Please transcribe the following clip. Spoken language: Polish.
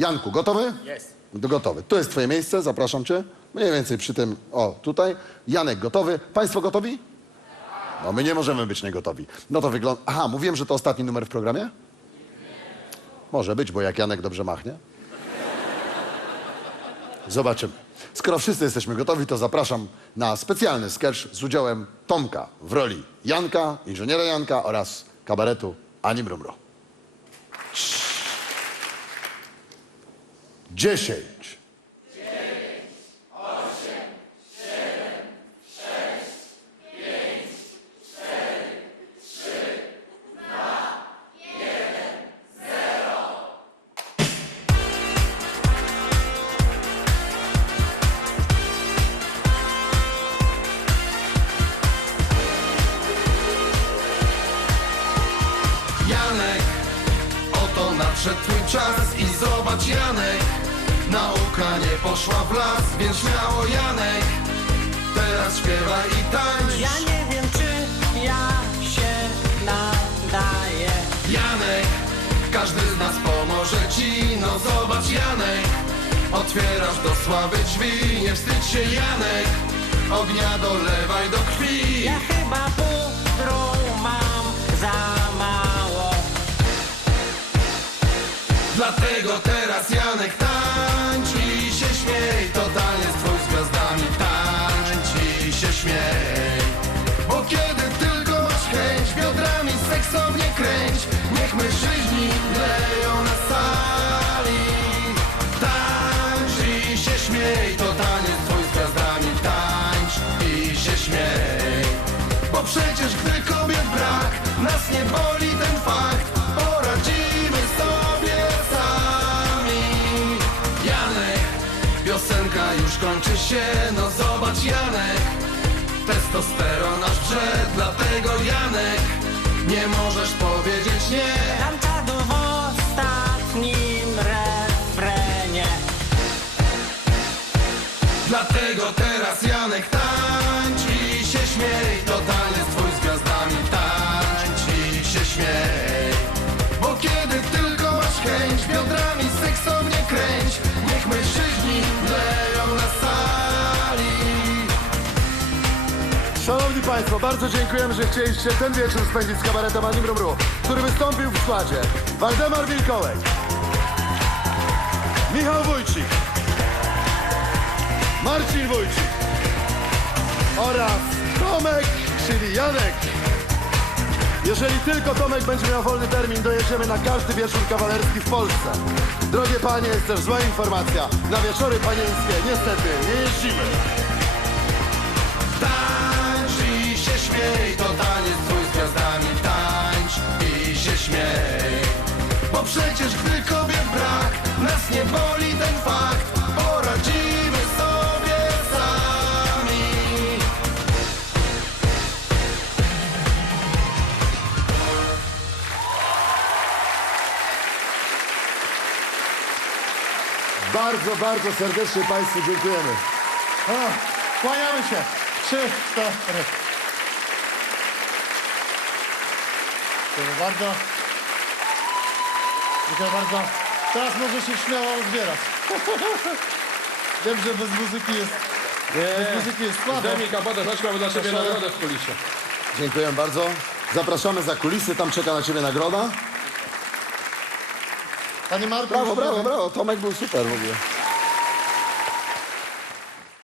Janku, gotowy? Jest. Gotowy. Tu jest twoje miejsce, zapraszam cię. Mniej więcej przy tym, o, tutaj. Janek gotowy. Państwo gotowi? No my nie możemy być niegotowi. No to wygląda... Aha, mówiłem, że to ostatni numer w programie? Może być, bo jak Janek dobrze machnie. Zobaczymy. Skoro wszyscy jesteśmy gotowi, to zapraszam na specjalny sketch z udziałem Tomka w roli Janka, inżyniera Janka oraz kabaretu Ani Brumro. Dziesięć. Janek, oto nadszedł twój czas i zobacz Janek poszła w las, więc śmiało Janek. Teraz śpiewaj i tańcz. Ja nie wiem, czy ja się nadaję. Janek, każdy z nas pomoże ci. No zobacz Janek Otwierasz do sławy drzwi. Nie wstydź się Janek Ognia dolewaj do krwi. Ja chyba pudru mam za mało. Dlatego teraz Janek chęć Biodrami seksownie kręć. Niech mężczyźni leją na sali. Tańcz i się śmiej To taniec twój z gwiazdami. Tańcz i się śmiej. Bo przecież gdy kobiet brak Nas nie boli ten fakt. Poradzimy sobie sami. Janek, piosenka już kończy się. No zobacz Janek Testosteron aż grze Dlatego Janek Nie możesz powiedzieć nie czadu w ostatnim refrenie. Dlatego teraz Janek tańcz i się śmiej To taniec Państwo, bardzo dziękujemy, że chcieliście ten wieczór spędzić z kabaretem Ani Mrumru, który wystąpił w składzie Waldemar Wilkołek, Michał Wójcik, Marcin Wójcik oraz Tomek, czyli Janek. Jeżeli tylko Tomek będzie miał wolny termin, dojedziemy na każdy wieczór kawalerski w Polsce. Drogie panie, jest też zła informacja. Na wieczory panieńskie niestety nie jeździmy. Się śmiej Bo przecież gdy kobiet brak Nas nie boli ten fakt Poradzimy sobie sami Bardzo, bardzo serdecznie Państwu dziękujemy. O, kłaniamy się. Trzy, cztery. Dziękuję bardzo. Dziękuję bardzo. Teraz może się śmiało zbierać. Wiem, że bez muzyki jest, bez muzyki jest słabo. Daj mi kapotę, chodź, mamy dla ciebie Proszę. nagrodę w kulisie. Dziękuję bardzo. Zapraszamy za kulisy, tam czeka na Ciebie nagroda. Panie Marku, Brawo, brawo, brawo. Tomek był super w ogóle.